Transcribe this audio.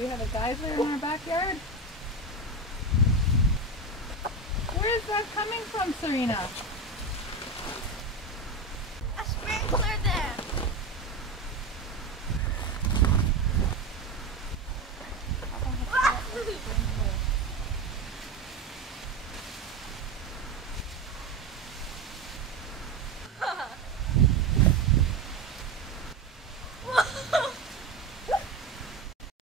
we have a geyser in our backyard? Where is that coming from, Serena?